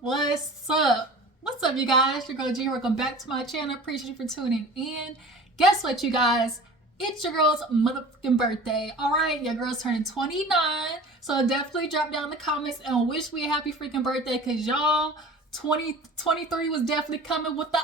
What's up? What's up, you guys? Your girl G. Welcome back to my channel. Appreciate you for tuning in. Guess what, you guys? It's your girl's motherfucking birthday. Alright, your girl's turning 29. So definitely drop down in the comments and wish me a happy freaking birthday, because y'all, 2023 was definitely coming with the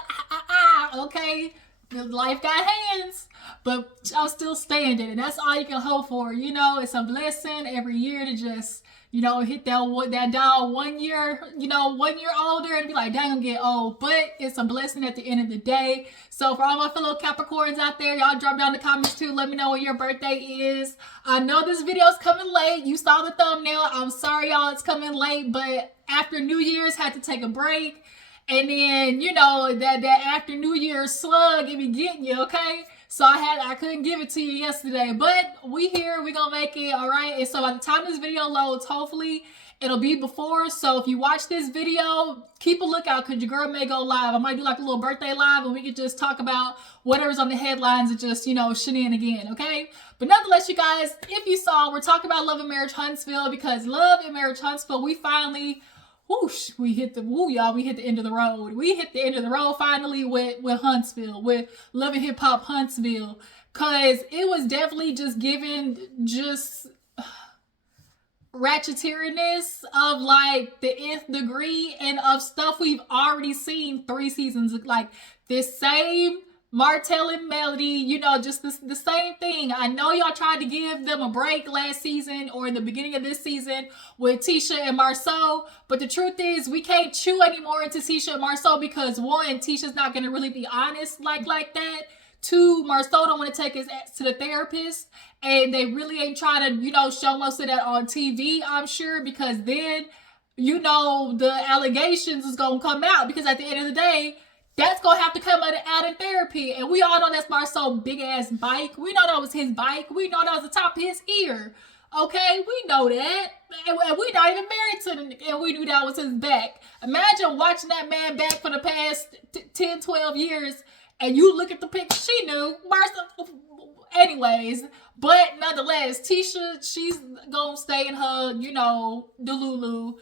okay? Life got hands, but I'm still standing, and that's all you can hope for. You know, it's a blessing every year to just, you know, hit that dial 1 year, 1 year older and be like, dang, I'm getting old. But it's a blessing at the end of the day. So for all my fellow Capricorns out there, y'all drop down in the comments too. Let me know when your birthday is. I know this video is coming late. You saw the thumbnail. I'm sorry, y'all, it's coming late, but after New Year's, had to take a break. And then, you know, that after New Year's slug, it be getting you, okay? So I couldn't give it to you yesterday, but we here, we gonna make it, all right? And so by the time this video loads, hopefully it'll be before. So if you watch this video, keep a lookout, because your girl may go live. I might do like a little birthday live, and we could just talk about whatever's on the headlines and just, you know, shenanigans, okay? But nonetheless, you guys, if you saw, we're talking about Love and Marriage Huntsville, because Love and Marriage Huntsville, we finally... whoosh, we hit the end of the road. We hit the end of the road finally with Huntsville, with Love and Hip Hop Huntsville, because it was definitely just giving just ratcheteriness of like the nth degree, and of stuff we've already seen 3 seasons, like this same Martel and Melody, you know, just the same thing. I know y'all tried to give them a break last season or in the beginning of this season with Tisha and Marsau, but the truth is we can't chew anymore into Tisha and Marsau, because 1, Tisha's not going to really be honest like that. 2, Marsau don't want to take his ass to the therapist, and they really ain't trying to, you know, show most of that on TV, I'm sure, because then, you know, the allegations is going to come out, because at the end of the day, that's going to have to come out in therapy. And we all know that's Marsau's big-ass bike. We know that was his bike. We know that was the top of his ear. Okay? We know that. And we're not even married to him, and we knew that was his back. Imagine watching that man back for the past 10, 12 years, and you look at the picture. She knew. Marsau... Anyways, but nonetheless, Tisha, she's going to stay in her, you know, Delulu.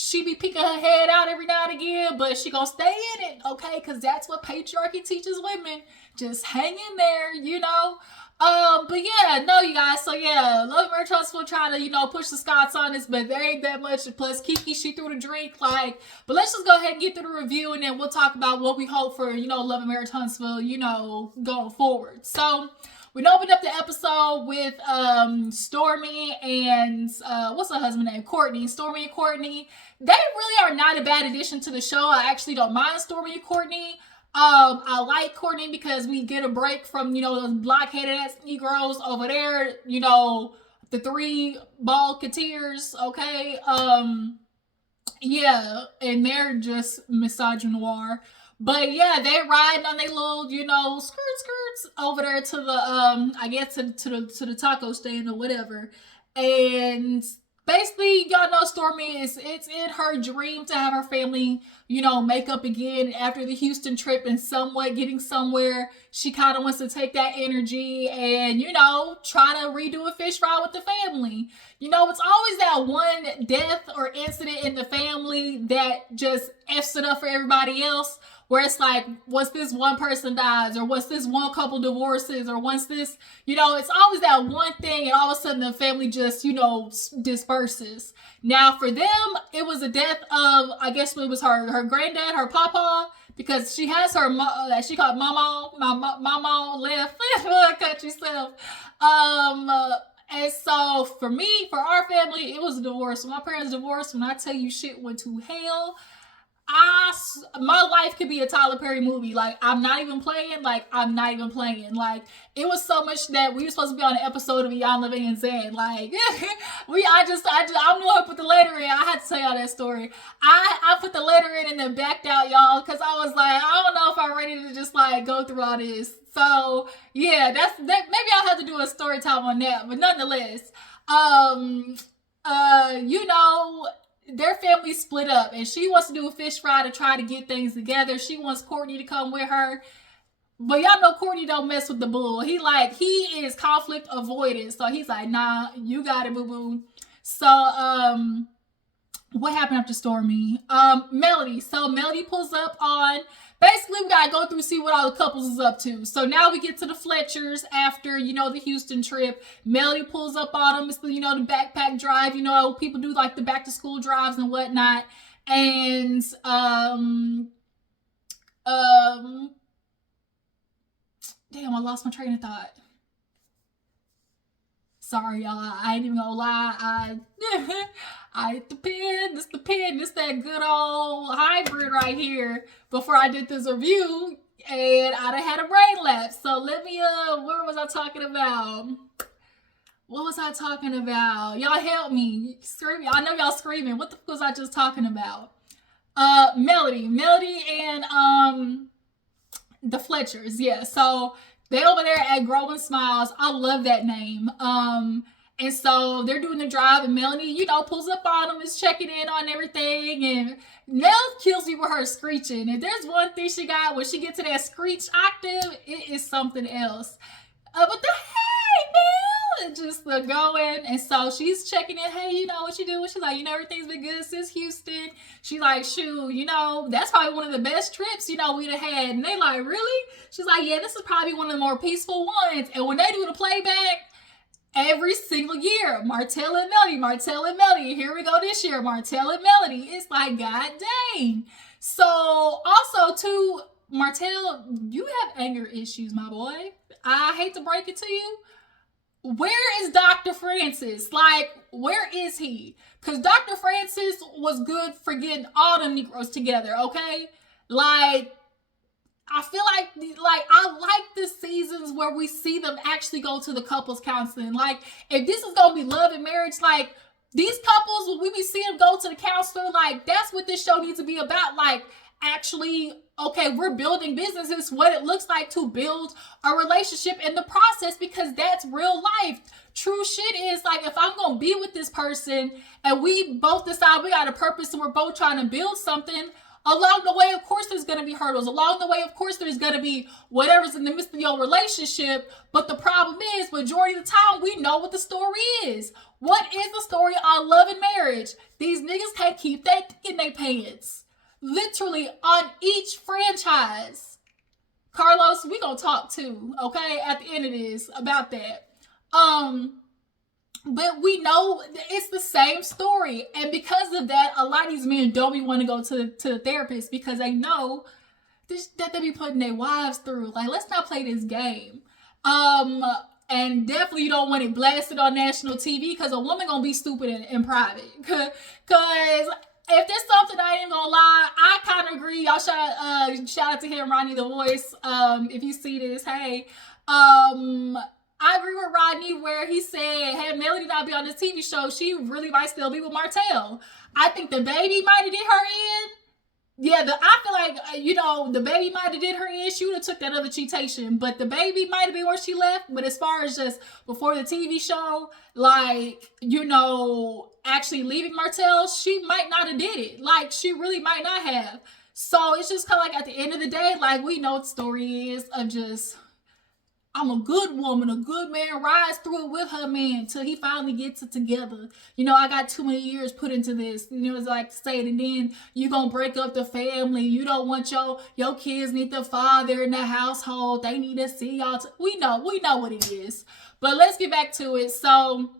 She be peeking her head out every now and again, but she gonna stay in it, okay? Because that's what patriarchy teaches women. Just hang in there, you know? But yeah, no, you guys. So yeah, Love and Marriage Huntsville trying to, you know, push the Scots on us, but there ain't that much. Plus, Kiki, she threw the drink, like. But let's just go ahead and get through the review, and then we'll talk about what we hope for, you know, Love and Marriage Huntsville, you know, going forward. So... we opened up the episode with Stormi and what's her husband name? Courtney. Stormi and Courtney. They really are not a bad addition to the show. I actually don't mind Stormi and Courtney. I like Courtney because we get a break from, you know, those blockheaded ass Negroes over there. You know, the 3 Balketeers. Okay. Yeah, and they're just misogynoir. But yeah, they riding on their little, you know, skirts over there to the I guess to the taco stand or whatever. And basically, y'all know Stormi it's in her dream to have her family, you know, make up again after the Houston trip, and somewhat getting somewhere. She kind of wants to take that energy and, you know, try to redo a fish fry with the family. You know, it's always that one death or incident in the family that just F's it up for everybody else. Where it's like, once this one person dies, or once this one couple divorces, or once this, you know, it's always that one thing, and all of a sudden the family just, you know, disperses. Now for them, it was a death of, I guess it was her granddad, her papa, because she has her, she called mama left, country self. And so for me, for our family, it was a divorce. When my parents divorced, when I tell you shit went to hell, my life could be a Tyler Perry movie. Like, I'm not even playing. Like, it was so much that we were supposed to be on an episode of Beyond Living and Zen. Like, I'm the one who put the letter in. I had to tell y'all that story. I put the letter in and then backed out, y'all, because I was like, I don't know if I'm ready to just, like, go through all this. So, yeah, maybe I'll have to do a story time on that. But nonetheless, you know, their family split up, and she wants to do a fish fry to try to get things together. She wants Courtney to come with her, but y'all know Courtney don't mess with the bull. He is conflict avoidant, so he's like, nah, you got it, boo boo. So what happened after Stormi? Melody. So Melody pulls up on. Basically, we gotta go through see what all the couples is up to. So now we get to the Fletchers after the Houston trip. Melody pulls up on them. It's the the backpack drive. People do like the back to school drives and whatnot. And damn, I lost my train of thought. Sorry, y'all. I ain't even gonna lie. I hit the pen. This the pen. This that good old hybrid right here. Before I did this review, and I'd have had a brain lapse. So let me. What was I talking about? What was I talking about? Y'all help me. Screaming. I know y'all screaming. What the fuck was I just talking about? Melody and the Fletchers. Yeah. So they over there at Growing Smiles. I love that name. And so they're doing the drive, and Melanie, pulls up on them, is checking in on everything, and Mel kills me with her screeching. And there's one thing she got, when she gets to that screech octave, it is something else. But the hey, Mel, just the going. And so she's checking in, hey, what you doing? She's like, everything's been good since Houston. She's like, shoot, that's probably one of the best trips, we'd have had. And they like, really? She's like, yeah, this is probably one of the more peaceful ones. And when they do the playback, every single year, Martel and Melody. Here we go this year, Martel and Melody. It's like, god dang. So, also, too, Martel, you have anger issues, my boy. I hate to break it to you. Where is Dr. Francis? Like, where is he? Because Dr. Francis was good for getting all them Negroes together, okay? Like, I feel like I like the seasons where we see them actually go to the couples counseling. Like, if this is gonna be love and marriage, like these couples, when we be seeing them go to the counselor, like that's what this show needs to be about. Like, actually, okay, we're building businesses, what it looks like to build a relationship in the process, because that's real life. True shit is like, if I'm gonna be with this person and we both decide we got a purpose and we're both trying to build something, along the way, of course, there's going to be hurdles. Along the way, of course, there's going to be whatever's in the midst of your relationship. But the problem is, majority of the time, we know what the story is. What is the story on love and marriage? These niggas can't keep that in their pants. Literally, on each franchise. Carlos, we gonna talk too, okay? At the end of this, about that. But we know it's the same story. And because of that, a lot of these men don't even want to go to the therapist, because they know that they be putting their wives through. Like, let's not play this game. And definitely you don't want it blasted on national TV, because a woman gonna be stupid in private. Because if there's something I ain't gonna lie, I kind of agree. Y'all shout out to him, Ronnie the Voice. If you see this, hey. I agree with Rodney where he said, had Melody not be on this TV show, she really might still be with Martell. I think the baby might have did her in. Yeah, I feel like, the baby might have did her in. She would have took that other cheatation. But the baby might have been where she left. But as far as just before the TV show, like, actually leaving Martell, she might not have did it. Like, she really might not have. So it's just kind of like, at the end of the day, like, we know what the story is of just, I'm a good woman, a good man, rides through it with her man till he finally gets it together. I got too many years put into this. It's like saying, and then you gonna break up the family. You don't want your kids need the father in the household. They need to see y'all. We know what it is. But let's get back to it. So,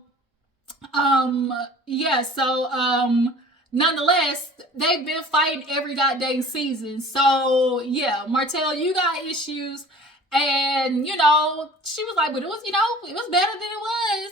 nonetheless, they've been fighting every goddamn season. So yeah, Martell, you got issues. And, she was like, but it was, it was better than it was.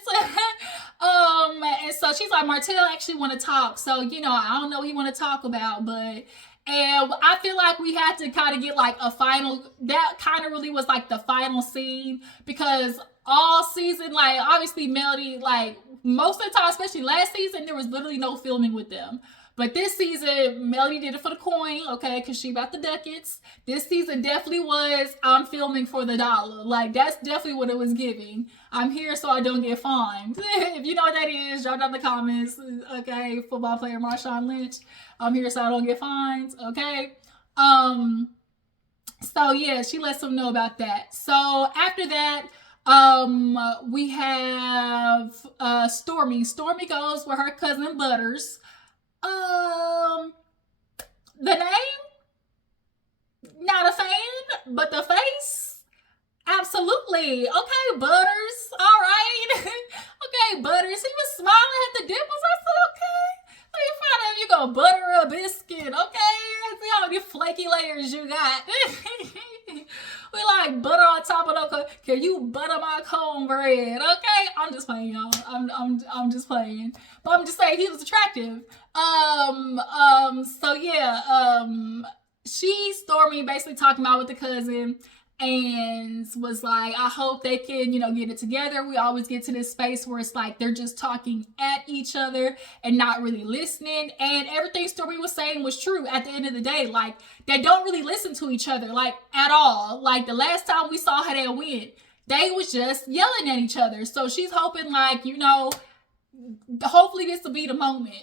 And so she's like, Martell actually want to talk. So, I don't know what he want to talk about, and I feel like we had to kind of get like a final, that kind of really was like the final scene, because all season, like, obviously Melody, like, most of the time, especially last season, there was literally no filming with them. But this season, Melody did it for the coin, okay, because she got the ducats. This season definitely was, I'm filming for the dollar. Like, that's definitely what it was giving. I'm here so I don't get fined. If you know what that is, drop down in the comments, okay, football player Marshawn Lynch. I'm here so I don't get fined, okay? So, yeah, she lets them know about that. So, after that, we have Stormi. Stormi goes with her cousin Butters. The name, not a fan, but the face, absolutely. Okay, Butters, all right. Okay, Butters, he was smiling at the dimples. I said, okay. Let me find out if you gonna butter a biscuit, okay? Let's see how many flaky layers you got. We like butter on top of the. Can you butter my cornbread? Okay, I'm just playing, y'all. I'm just playing, but I'm just saying he was attractive. So yeah, Stormi basically talking about with the cousin and was like, I hope they can, get it together. We always get to this space where it's like they're just talking at each other and not really listening. And everything Stormi was saying was true at the end of the day. Like, they don't really listen to each other, like, at all. Like, the last time we saw how they went, they was just yelling at each other. So she's hoping, like, hopefully this will be the moment,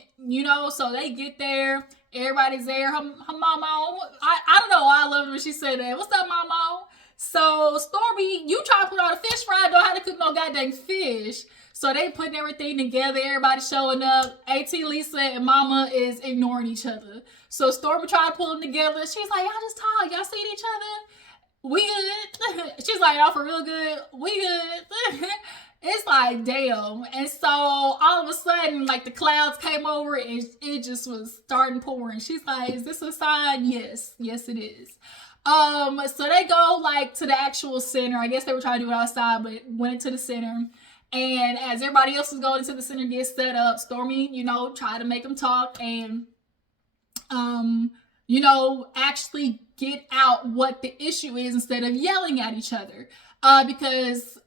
so they get there. Everybody's there. Her mama, I don't know why I love it when she said that. What's up, mama? So Stormi, you try to put on a fish fry, don't know how to cook no goddamn fish. So they putting everything together, everybody showing up. Auntie Lisa and mama is ignoring each other. So Stormi tried to pull them together. She's like, y'all just talk. Y'all seen each other? We good. She's like, y'all for real good? We good. It's like, damn. And so all of a sudden, like, the clouds came over and it just was starting pouring. She's like, is this a sign? Yes. Yes, it is. So they go, like, to the actual center. I guess they were trying to do it outside, but went into the center. And as everybody else was going into the center, get set up, Stormi, tried to make them talk and, actually get out what the issue is instead of yelling at each other. Because,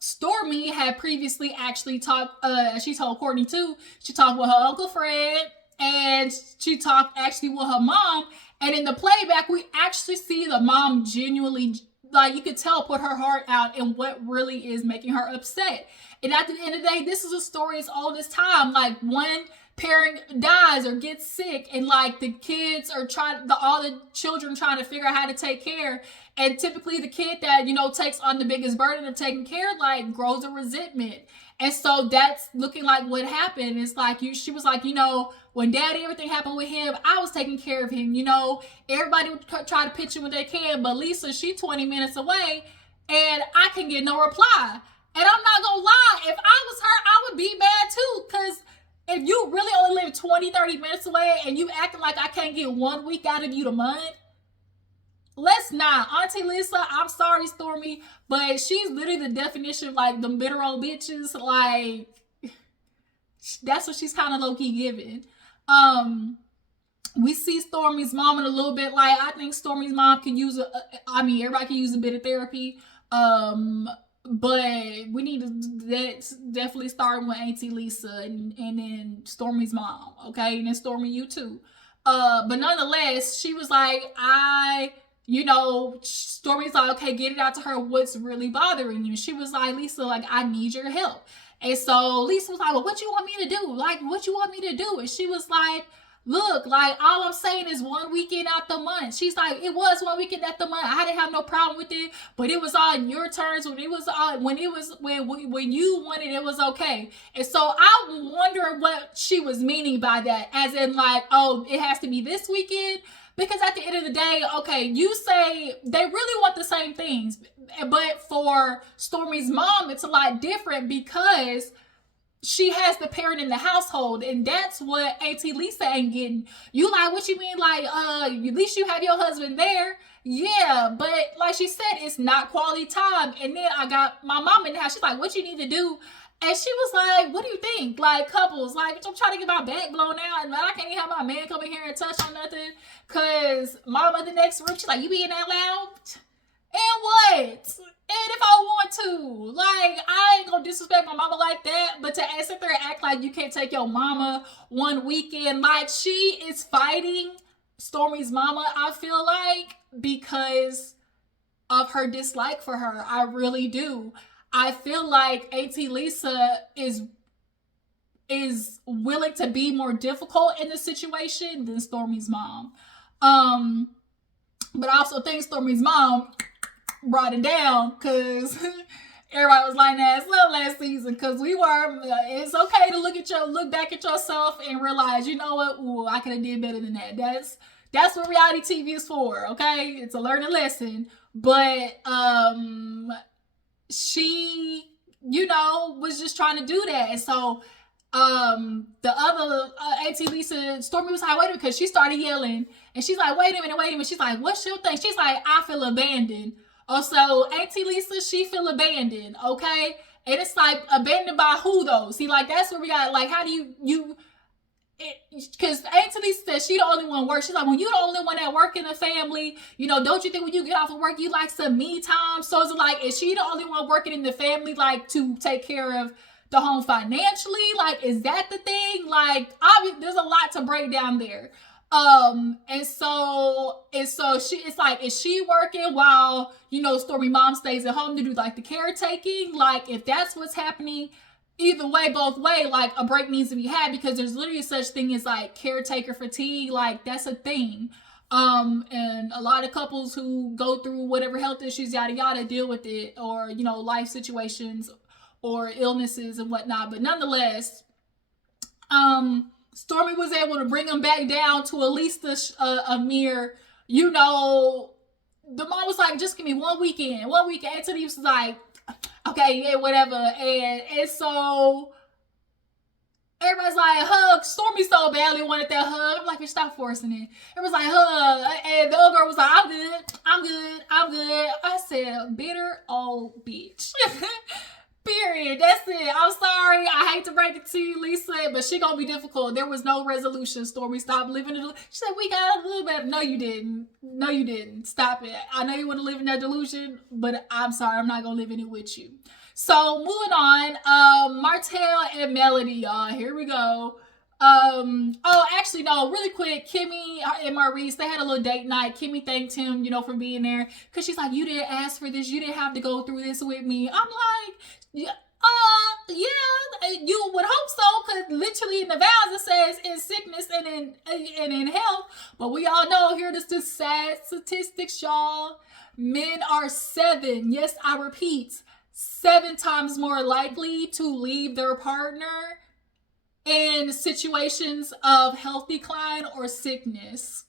Stormi had previously actually talked, she told Courtney too, she talked with her Uncle Fred, and she talked actually with her mom, and in the playback, we actually see the mom genuinely, like, you could tell, put her heart out in what really is making her upset. And at the end of the day, this is a story as old as time. Like, one parent dies or gets sick, and like the kids are all the children trying to figure out how to take care. And typically the kid that, takes on the biggest burden of taking care, like, grows a resentment. And so that's looking like what happened. It's like, she was like, when daddy, everything happened with him, I was taking care of him. Everybody would try to pitch in when they can, but Lisa, she 20 minutes away and I can get no reply. And I'm not gonna lie, if I was her, I would be mad too. Cause if you really only live 20, 30 minutes away and you acting like I can't get 1 week out of you the month, let's not. Auntie Lisa, I'm sorry, Stormi, but she's literally the definition of, like, them bitter old bitches. Like, that's what she's kind of low-key giving. We see Stormi's mom in a little bit. Like, I think Stormi's mom can use everybody can use a bit of therapy. But we need to definitely start with Auntie Lisa and then Stormi's mom, okay? And then Stormi, you too. But nonetheless, she was like, Stormi's like, okay, get it out to her. What's really bothering you? She was like, Lisa, like, I need your help. And so Lisa was like, well, what you want me to do? Like, what you want me to do? And she was like, look, like, all I'm saying is 1 weekend out the month. She's like, it was 1 weekend out the month. I didn't have no problem with it, but it was on your terms. When you wanted, it was okay. And so I'm wondering what she was meaning by that, as in, like, oh, it has to be this weekend. Because at the end of the day, okay, you say they really want the same things, but for Stormi's mom, it's a lot different because she has the parent in the household, and that's what Auntie Lisa ain't getting. You like, what you mean? Like, at least you have your husband there. Yeah, but like she said, it's not quality time. And then I got my mom in the house. She's like, what you need to do? And she was like, what do you think? Like, couples, like, I'm trying to get my back blown out, and I can't even have my man come in here and touch on nothing. Cause mom in the next room, she's like, you being that loud? And what? And if I want to, like, I ain't gonna disrespect my mama like that, but to sit there and act like you can't take your mama 1 weekend, like, she is fighting Stormi's mama, I feel like, because of her dislike for her. I really do. I feel like Auntie Lisa is willing to be more difficult in the situation than Stormi's mom. But I also think Stormi's mom brought it down, because Everybody was like that last season because we were. It's okay to look back at yourself and realize, you know what? Ooh, I could have did better than that. That's what reality TV is for. Okay, it's a learning lesson. But she, was just trying to do that, and so the other Auntie Lisa, Stormi was like, wait a minute, because she started yelling, and she's like, wait a minute. She's like, what's your thing? She's like, I feel abandoned. Oh, so Auntie Lisa, she feel abandoned, okay? And it's like, abandoned by who though? See, like, that's where we got, like, how do you because Auntie Lisa said she the only one work. She's like, when you the only one that work in the family, don't you think when you get off of work, you like some me time? So it's like, is she the only one working in the family, like, to take care of the home financially? Like, is that the thing? Like, obviously, there's a lot to break down there. And so it's like, is she working while, Stormi mom stays at home to do like the caretaking? Like, if that's what's happening, either way, both way, like, a break needs to be had, because there's literally such thing as like caretaker fatigue. Like, that's a thing. And a lot of couples who go through whatever health issues, yada yada, deal with it, or life situations or illnesses and whatnot. But nonetheless, Stormi was able to bring them back down to at least a mere, the mom was like, just give me 1 weekend. Anthony was like, okay, yeah, whatever. And so everybody's like, hug. Stormi so badly wanted that hug. I'm like, stop forcing it. Everybody's like, hug. And the other girl was like, I'm good. I said, bitter old bitch. Period. That's it. I'm sorry. I hate to break it to you, Lisa, but she gonna be difficult. There was no resolution. Stormi, stop living in. She said, we got a little bit. No, you didn't. Stop it. I know you want to live in that delusion, but I'm sorry. I'm not gonna live in it with you. So moving on. Martel and Melody, y'all. Here we go. Actually, no, really quick. Kimmy and Maurice, they had a little date night. Kimmy thanked him, for being there, because she's like, you didn't ask for this. You didn't have to go through this with me. I'm like, yeah, you would hope so, because literally in the vows it says in sickness and in health. But we all know, here this is sad statistics, y'all. Men are 7, yes, I repeat, 7 times more likely to leave their partner in situations of health decline or sickness.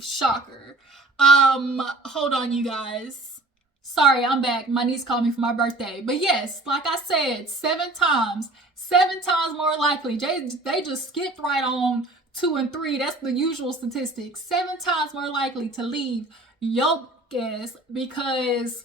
Shocker. Hold on, you guys. Sorry, I'm back. My niece called me for my birthday. But yes, like I said, 7 times more likely. They just skipped right on 2 and 3. That's the usual statistic. 7 times more likely to leave your ass because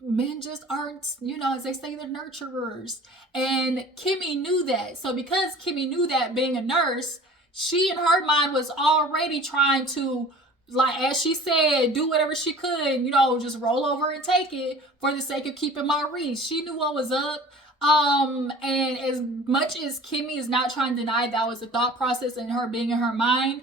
men just aren't, as they say, they're nurturers. And Kimmy knew that. So because Kimmy knew that, being a nurse, she in her mind was already trying to, like, as she said, do whatever she could, just roll over and take it for the sake of keeping Maurice. She knew what was up. And as much as Kimmy is not trying to deny that was the thought process and her being in her mind,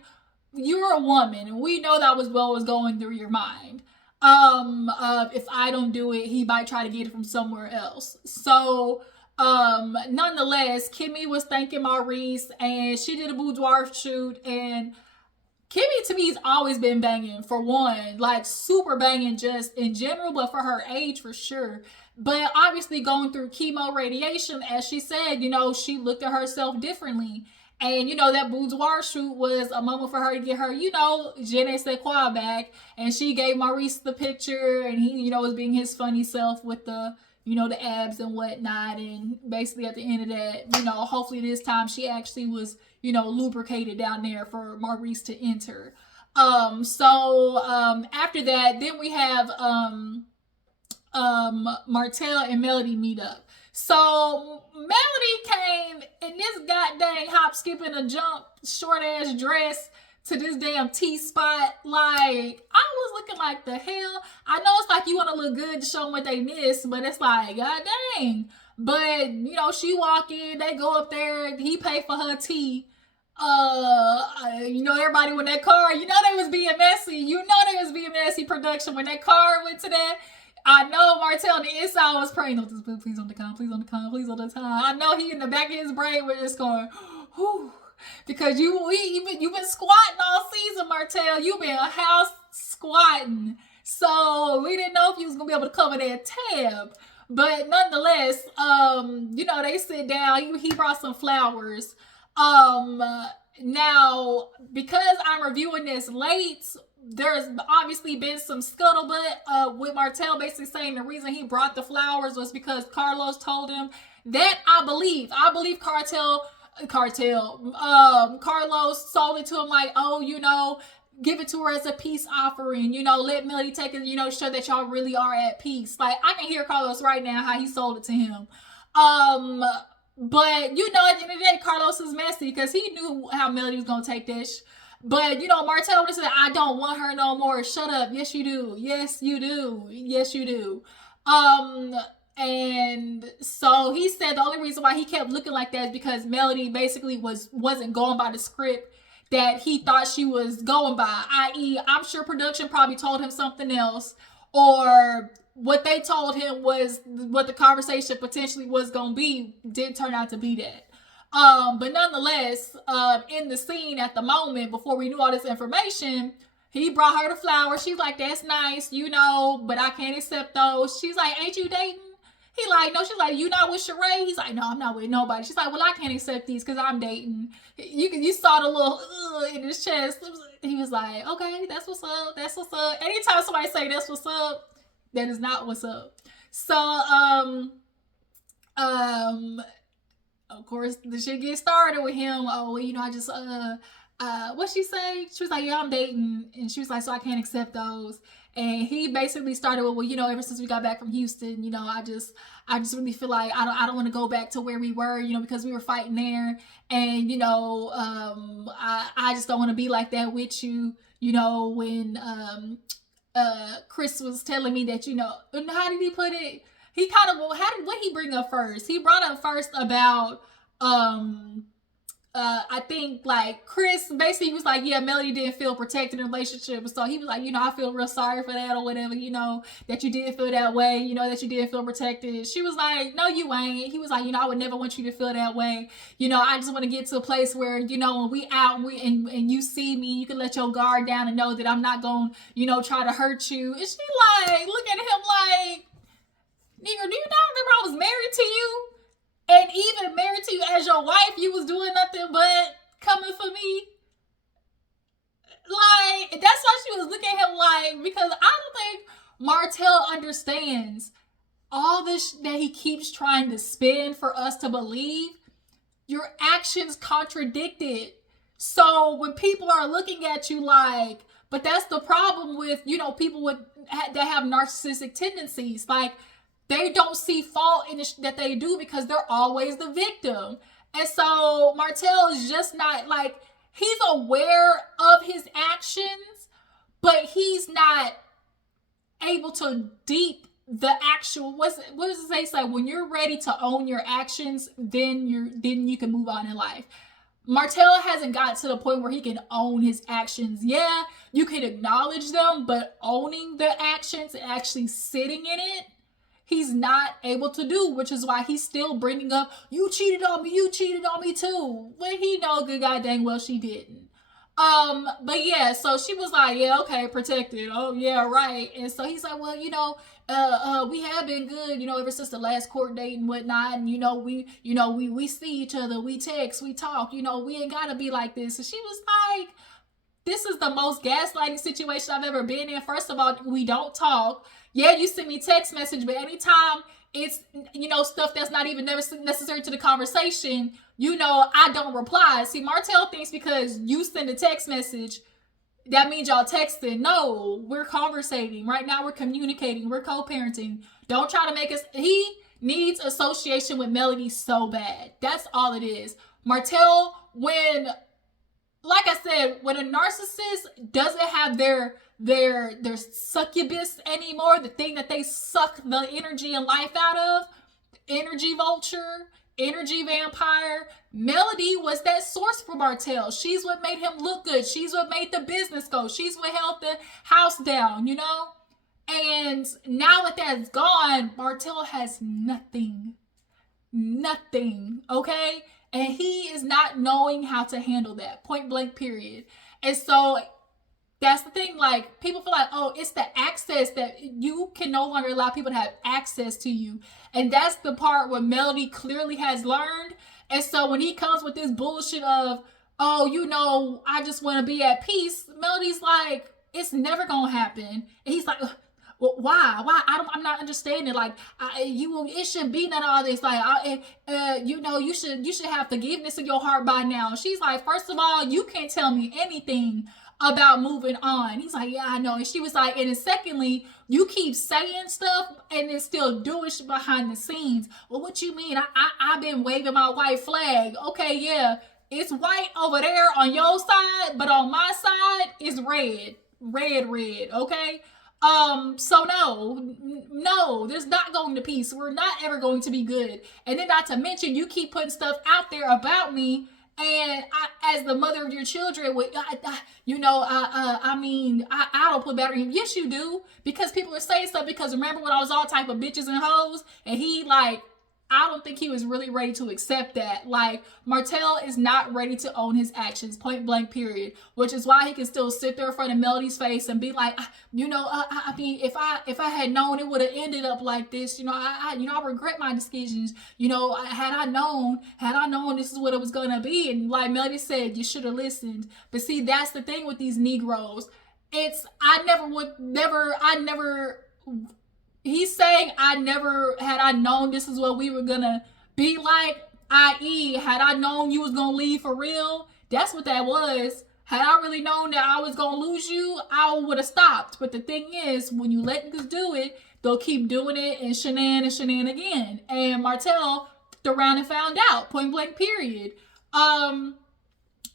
you're a woman, and we know that was what was going through your mind. If I don't do it, he might try to get it from somewhere else. So, nonetheless, Kimmy was thanking Maurice, and she did a boudoir shoot, and Kimmy, to me, has always been banging, for one, like super banging just in general, but for her age, for sure. But obviously going through chemo radiation, as she said, she looked at herself differently. And, that boudoir shoot was a moment for her to get her, je ne sais quoi back. And she gave Maurice the picture, and he, was being his funny self with the, the abs and whatnot. And basically at the end of that, hopefully this time she actually was, lubricated down there for Maurice to enter. So after that, then we have Martel and Melody meet up. So Melody came in this goddamn hop, skipping a jump, short ass dress to this damn T-spot. Like, I was looking like, the hell? I know it's like you want to look good to show them what they missed, but it's like, god dang. But, she walk in, they go up there, he pay for her tea. Everybody with that car, they was being messy. They was being messy production when that car went to that. I know Martell on the inside was praying, please on the con, please on the con, please on the time. I know he in the back of his brain was just going, whew. Because you've been squatting all season, Martell. You've been house squatting. So we didn't know if you was going to be able to cover that tab. But nonetheless, they sit down. He brought some flowers. Um, Now, because I'm reviewing this late, there's obviously been some scuttlebutt with Martell basically saying the reason he brought the flowers was because Carlos told him that. I believe Carlos sold it to him like, oh, give it to her as a peace offering, let Melody take it, show that y'all really are at peace. Like, I can hear Carlos right now how he sold it to him. But at the end of the day, Carlos is messy because he knew how Melody was gonna take this. But Martell would have said, I don't want her no more. Shut up. Yes, you do. Yes, you do. Yes, you do. And so he said the only reason why he kept looking like that is because Melody basically wasn't going by the script that he thought she was going by. I.e., I'm sure production probably told him something else, or what they told him was what the conversation potentially was going to be. Didn't turn out to be that. But nonetheless, in the scene at the moment, before we knew all this information, he brought her the flowers. She's like, that's nice, but I can't accept those. She's like, ain't you dating? He like, no. She's like, you not with Sheree? He's like, no, I'm not with nobody. She's like, well, I can't accept these because I'm dating. You saw the little in his chest. He was like, okay, that's what's up. That's what's up. Anytime somebody say that's what's up, that is not what's up. So, of course, the shit gets started with him. Oh, I just, what she say? She was like, yeah, I'm dating. And she was like, so I can't accept those. And he basically started with, well, ever since we got back from Houston, I just really feel like I don't want to go back to where we were, because we were fighting there. And, I just don't want to be like that with you, when, Chris was telling me that, how did he put it? He kind of, what he bring up first? He brought up first about, I think like Chris basically was like, yeah, Melody didn't feel protected in a relationship. So he was like, I feel real sorry for that or whatever, that you did feel that way, that you didn't feel protected. She was like, no, you ain't. He was like, I would never want you to feel that way. I just want to get to a place where, when we out and you see me, you can let your guard down and know that I'm not going to, try to hurt you. And she like, look at him like, nigga, do you not remember I was married to you? And even married to you as your wife, you was doing nothing but coming for me. Like, that's why she was looking at him like, because I don't think Martell understands all this that he keeps trying to spin for us to believe. Your actions contradict it. So when people are looking at you like, but that's the problem with, people that have narcissistic tendencies. Like, they don't see fault in that they do because they're always the victim. And so Martell is just not like, he's aware of his actions, but he's not able to deep the actual, what does it say? It's like, when you're ready to own your actions, then you can move on in life. Martell hasn't got to the point where he can own his actions. Yeah, you can acknowledge them, but owning the actions and actually sitting in it, he's not able to do, which is why he's still bringing up, you cheated on me too. When he know good god dang well she didn't. But yeah, so she was like, yeah, okay, protected. Oh yeah, right. And so he's like, well, we have been good, ever since the last court date and whatnot. And we see each other, we text, we talk, we ain't gotta be like this. And she was like, this is the most gaslighting situation I've ever been in. First of all, we don't talk. Yeah, you send me text message, but anytime it's, stuff that's not even necessary to the conversation, I don't reply. See, Martell thinks because you send a text message, that means y'all texting. No, we're conversating. Right now we're communicating. We're co-parenting. Don't try to make us, he needs association with Melody so bad. That's all it is. Martell, like I said, when a narcissist doesn't have their succubus anymore, the thing that they suck the energy and life out of, energy vulture, energy vampire, Melody was that source for Martell. She's what made him look good. She's what made the business go. She's what held the house down, And now that that's gone, Martell has nothing. Nothing, okay? And he is not knowing how to handle that, point blank, period. And so That's the thing. Like, people feel like, oh, it's the access that you can no longer allow people to have access to you. And that's the part where Melody clearly has learned. And so when he comes with this bullshit of, oh, I just want to be at peace, Melody's like, it's never going to happen. And he's like, well, why? I'm not understanding. Like, it shouldn't be none of all this. Like, you should have forgiveness in your heart by now. She's like, first of all, you can't tell me anything about moving on. He's like, yeah, I know. And she was like, and then secondly, you keep saying stuff and then still doing shit behind the scenes. Well, what you mean? I've been waving my white flag. Okay, yeah, it's white over there on your side, but on my side, it's red. Red, okay? So no, there's not going to peace. We're not ever going to be good. And then not to mention, you keep putting stuff out there about me, and I, as the mother of your children, I don't put better in. Yes, you do, because people are saying stuff. Because remember when I was all type of bitches and hoes, and he like, I don't think he was really ready to accept that. Like, Martell is not ready to own his actions, point blank, period. Which is why he can still sit there in front of Melody's face and be like, I mean, if I had known it would have ended up like this, I regret my decisions. Had I known this is what it was gonna be. And like Melody said, you should have listened. But see, that's the thing with these Negroes. He's saying had I known this is what we were gonna be like, i.e., had I known you was gonna leave for real, that's what that was. Had I really known that I was gonna lose you, I would have stopped. But the thing is, when you let niggas do it, they'll keep doing it and shenan again. And Martell around and found out, point blank, period.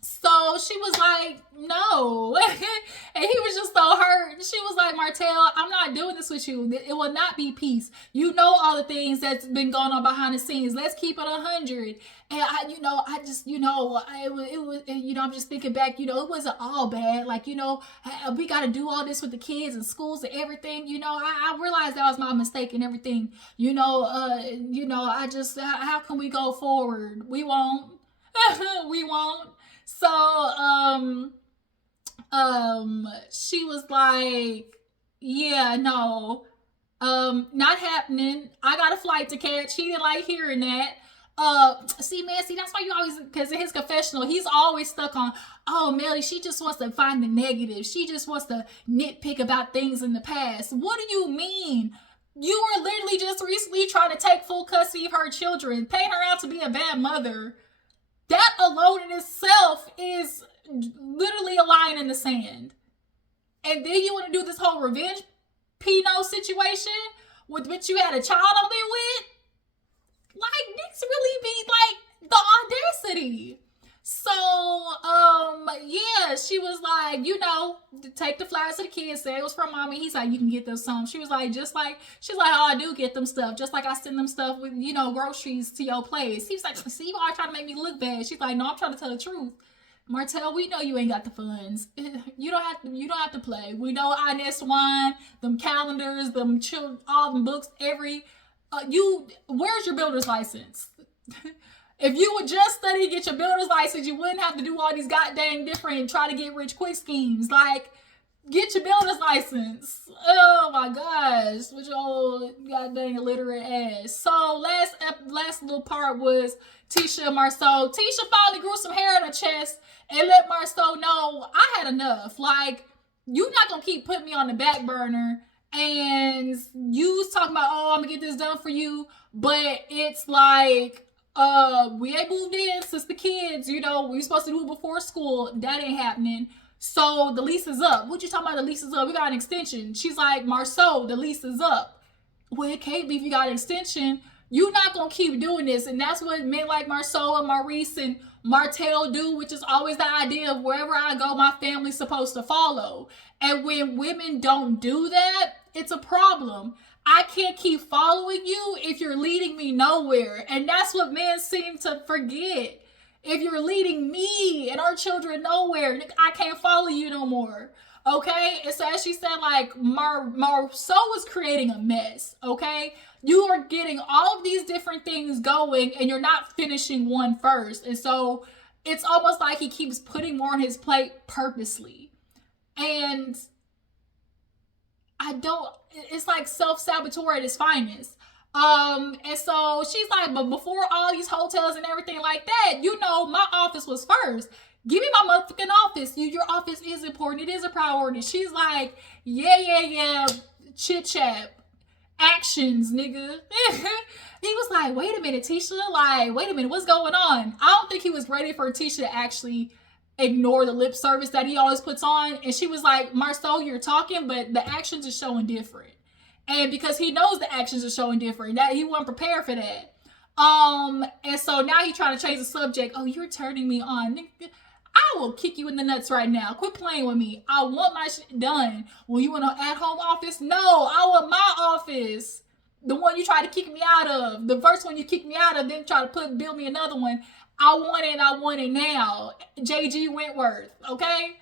So she was like, no. And he was just so hurt. She was like, Martell, I'm not doing this with you. It will not be peace. You know all the things that's been going on behind the scenes. Let's keep it 100. And I'm just thinking back, it wasn't all bad. Like, we got to do all this with the kids and schools and everything. I realized that was my mistake and everything. How can we go forward? We won't. We won't. So, she was like, yeah, no, not happening. I got a flight to catch. He didn't like hearing that. See, that's why you always, because in his confessional, he's always stuck on, oh, Melly, she just wants to find the negative. She just wants to nitpick about things in the past. What do you mean? You were literally just recently trying to take full custody of her children, paint her out to be a bad mother. That alone in itself is literally a line in the sand. And then you want to do this whole revenge Pinot situation with which you had a child on there with? Like, this really be like the audacity. So, yeah, she was like, take the flowers to the kids, say it was from mommy. He's like, you can get them some. She was like, she's like, oh, I do get them stuff. Just like I send them stuff with, groceries to your place. He was like, see, you all trying to make me look bad. She's like, no, I'm trying to tell the truth. Martell, we know you ain't got the funds. You don't have to play. We know Inez wine, them calendars, them children, all them books, where's your builder's license? If you would just study and get your builder's license, you wouldn't have to do all these goddamn different try to get rich quick schemes. Like, get your builder's license. Oh my gosh, with your old goddamn illiterate ass. So last little part was Tisha and Marsau. Tisha finally grew some hair on her chest and let Marsau know, I had enough. Like, you not gonna keep putting me on the back burner. And you was talking about, oh, I'm gonna get this done for you, but it's like, we ain't moved in since the kids, we were supposed to do it before school. That ain't happening. So the lease is up. What you talking about? The lease is up. We got an extension. She's like, Marsau, the lease is up. Well, it can't be if you got an extension. You're not gonna keep doing this. And that's what men like Marceau and Maurice and Martell do, which is always the idea of wherever I go, my family's supposed to follow. And when women don't do that, it's a problem. I can't keep following you if you're leading me nowhere. And that's what men seem to forget. If you're leading me and our children nowhere, I can't follow you no more. Okay? And so as she said, like, Marsau was creating a mess. Okay? You are getting all of these different things going and you're not finishing one first. And so it's almost like he keeps putting more on his plate purposely. And it's like self-saboteur at its finest. And so she's like, but before all these hotels and everything like that, my office was first. Give me my motherfucking office. Your office is important. It is a priority. She's like, yeah. Chit chat. Actions, nigga. He was like, wait a minute, Tisha. Like, wait a minute, what's going on? I don't think he was ready for Tisha to actually ignore the lip service that he always puts on. And she was like, Marsau, you're talking, but the actions are showing different. And because he knows the actions are showing different, that he wasn't prepared for that. And so now he's trying to change the subject. Oh, you're turning me on. I will kick you in the nuts right now. Quit playing with me. I want my shit done. Well, you want an at-home office? No, I want my office. The one you tried to kick me out of. The first one you kicked me out of, then try to build me another one. I want it and I want it now. JG Wentworth, okay?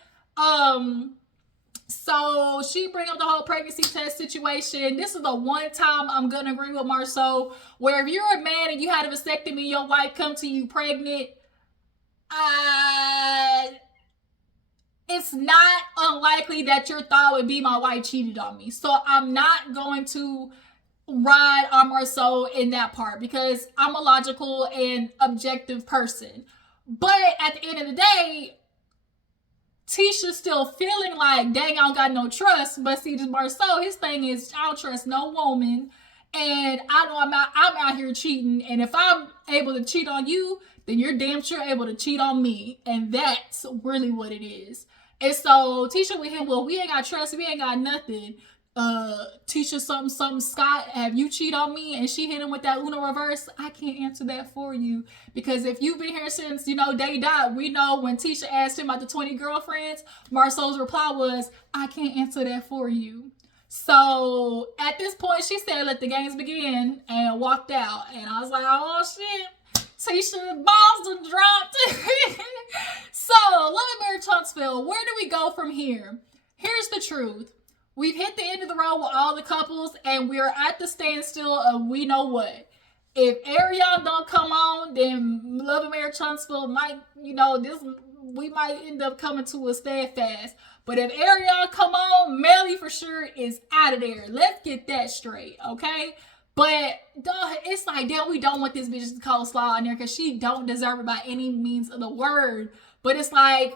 So she bring up the whole pregnancy test situation. This is the one time I'm gonna agree with Marsau, where if you're a man and you had a vasectomy, your wife come to you pregnant, it's not unlikely that your thought would be my wife cheated on me. So I'm not going to ride on Marsau in that part because I'm a logical and objective person. But at the end of the day, Tisha's still feeling like, dang, I don't got no trust. But see, this Marsau, his thing is, I don't trust no woman. And I know I'm out here cheating. And if I'm able to cheat on you, then you're damn sure able to cheat on me. And that's really what it is. And so Tisha with him, well, we ain't got trust. We ain't got nothing. Tisha something, Scott, have you cheated on me? And she hit him with that Uno reverse. I can't answer that for you. Because if you've been here since, day dot, we know when Tisha asked him about the 20 girlfriends, Marsau's reply was, I can't answer that for you. So at this point, she said, let the games begin, and walked out. And I was like, oh shit, Tisha, balls done dropped. So, Love and Marriage Huntsville, where do we go from here? Here's the truth. We've hit the end of the road with all the couples, and we're at the standstill of we know what. If Ariana don't come on, then Love and Marriage Huntsville might, we might end up coming to a steadfast. But if Ariana come on, Melly for sure is out of there. Let's get that straight, okay? But it's like, damn, we don't want this bitch to call Slaw on there because she don't deserve it by any means of the word. But it's like,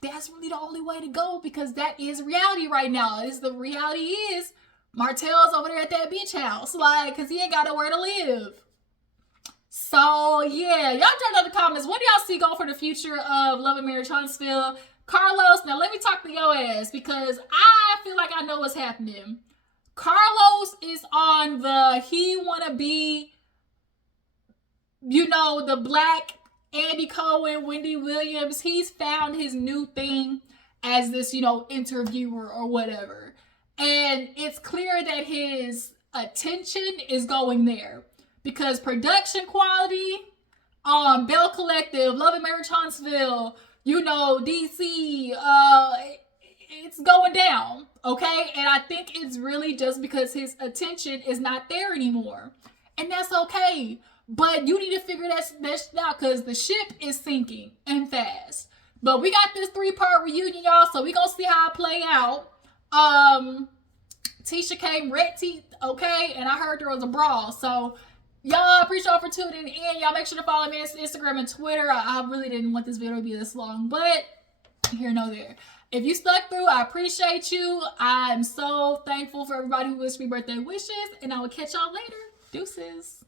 that's really the only way to go because that is reality right now. The reality is Martell's over there at that beach house, like, because he ain't got nowhere to live. So, yeah, y'all drop down in the comments. What do y'all see going for the future of Love and Marriage Huntsville? Carlos, now let me talk to your ass because I feel like I know what's happening. Carlos is on he want to be, the black Andy Cohen, Wendy Williams. He's found his new thing as this, interviewer or whatever. And it's clear that his attention is going there because production quality, Bell Collective, Love and Marriage Huntsville, DC, it's going down, okay? And I think it's really just because his attention is not there anymore. And that's okay. But you need to figure that out because the ship is sinking and fast. But we got this 3-part reunion, y'all, so we gonna see how it play out. Tisha came red teeth, okay? And I heard there was a brawl. So, y'all, appreciate y'all for tuning in. Y'all make sure to follow me on Instagram and Twitter. I really didn't want this video to be this long, but here, no there. If you stuck through, I appreciate you. I'm so thankful for everybody who wished me birthday wishes, and I will catch y'all later. Deuces.